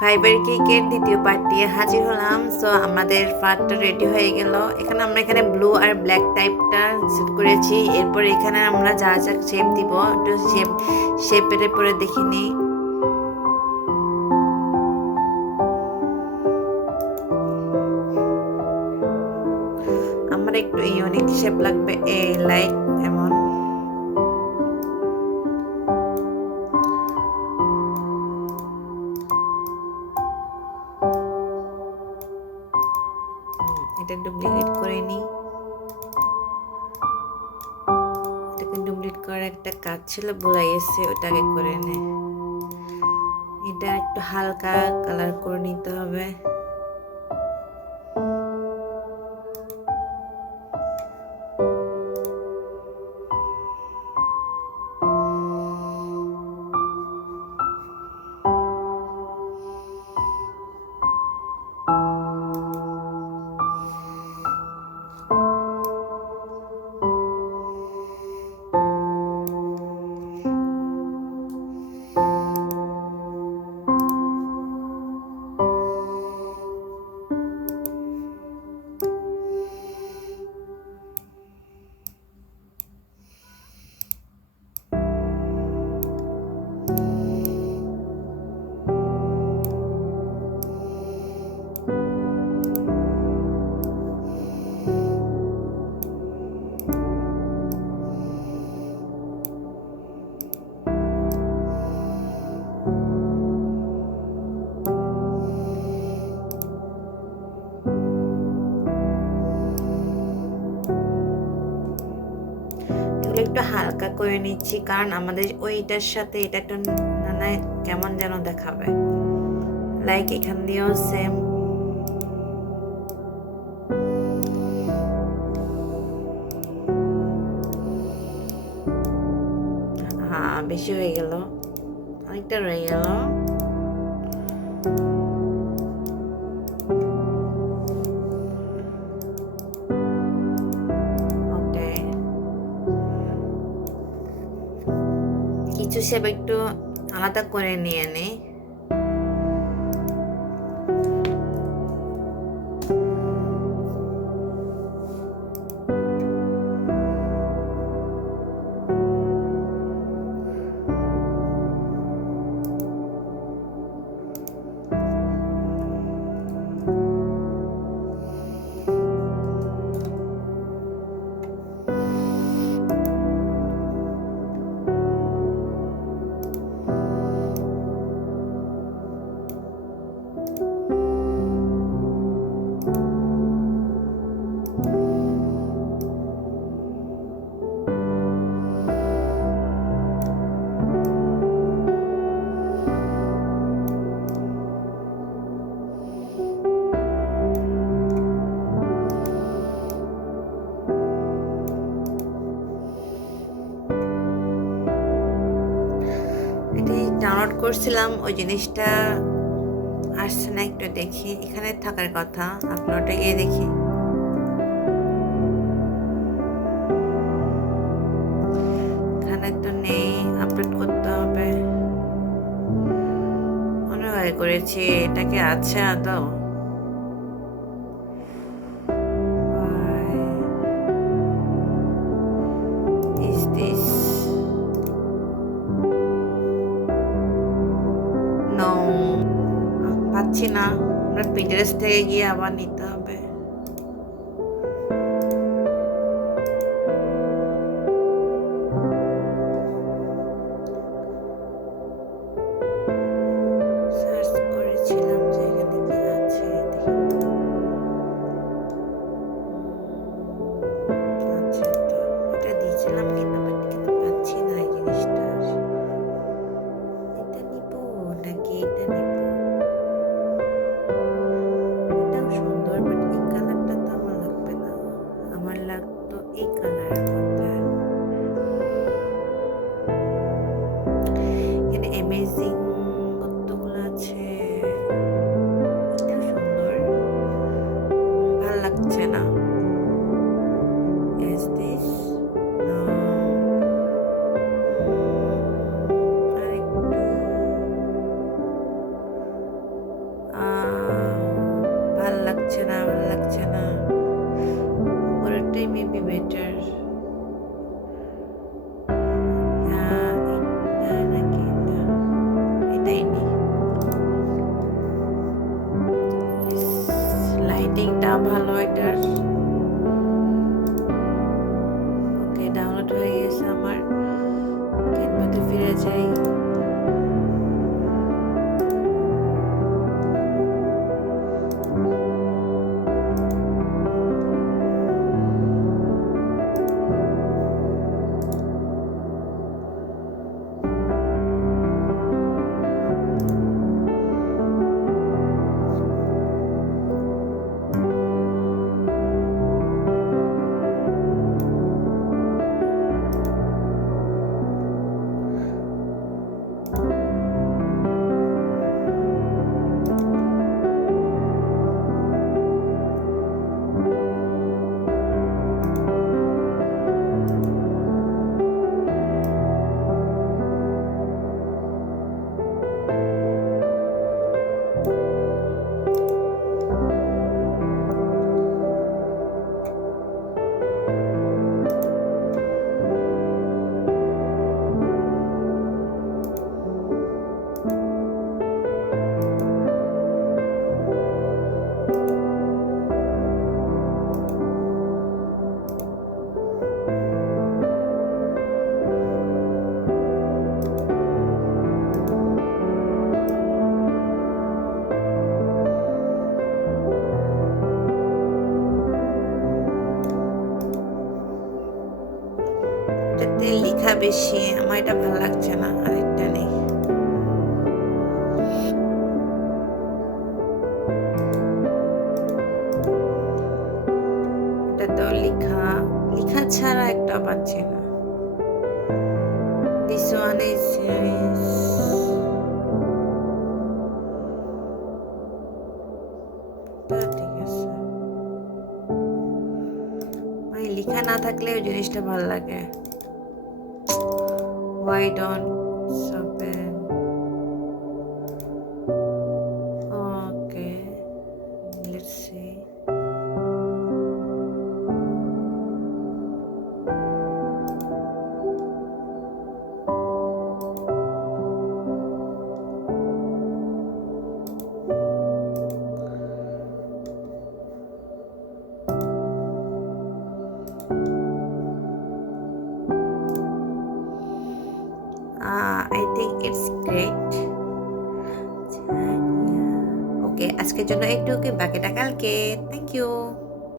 ফাইবার কেকের দ্বিতীয় পার্ট দিয়ে হাজির হলাম। সো আমাদের পার্টটা রেডি হয়ে গেল। আমরা এখানে ব্লু আর ব্ল্যাক টাইপটা সেট করেছি। এরপর এখানে আমরা যা যা শেপ দিব একটু শেপের পরে দেখে নিই। আমার একটু ইউনিক শেপ লাগবে, লাইক এমন। এটা ডুপ্লিকেট করে নিই। এটাকে ডুপ্লিকেট করার একটা কাজ ছিল, ভুলে গেছে, ওটাকে করে নে। এটা একটু হালকা কালার করে নিতে হবে। একটু হালকা করে নিচ্ছি, কারণ আমাদের ওইটার সাথে এটা একটু মানে কেমন যেন দেখাবে। লাইক এখান দিয়েও সেম। হ্যাঁ, বেশি হয়ে গেল, অনেকটা রয়ে গেল। কিছু শেপ একটু আলাদা করে নিয়ে নিই। ডাউনলোড করছিলাম, ওই জিনিসটা আসছে না, একটু দেখি। এখানে থাকার কথা, আপলোডে গিয়ে দেখি। এখানে তো নেই, আপলোড করতে হবে। অনেক আগে করেছি, এটাকে আছে আদৌ? পাচ্ছি না, আমরা পিন্টারেস্ট থেকে গিয়ে আবার নিতে হবে। সার্চ করেছিলাম যে এখানে কি আছে, আচ্ছা তো এটা দিয়েছিলাম, কিন্তু পাচ্ছি না এই জিনিসটা। এটা নিব নাকি এটা নিব? এটাও সুন্দর, বাট ভালো এটার। ওকে, ডাউনলোড হয়ে গেছে আমার। ক্যানভাতে ফিরে যাই। এটাতে লেখা বেশি, আমার এটা ভালো লাগছে না, আরেকটা নেই। এটা তো লেখা লেখা ছাড়া একটা পাচ্ছি না। This one is ঠিক আছে। মানে লেখা না থাকলে ওই জিনিসটা ভালো লাগে। Why don't open? Okay, let's see. I think it's great. ওকে, আজকের জন্য একটু, বাকিটা কালকে। Thank you.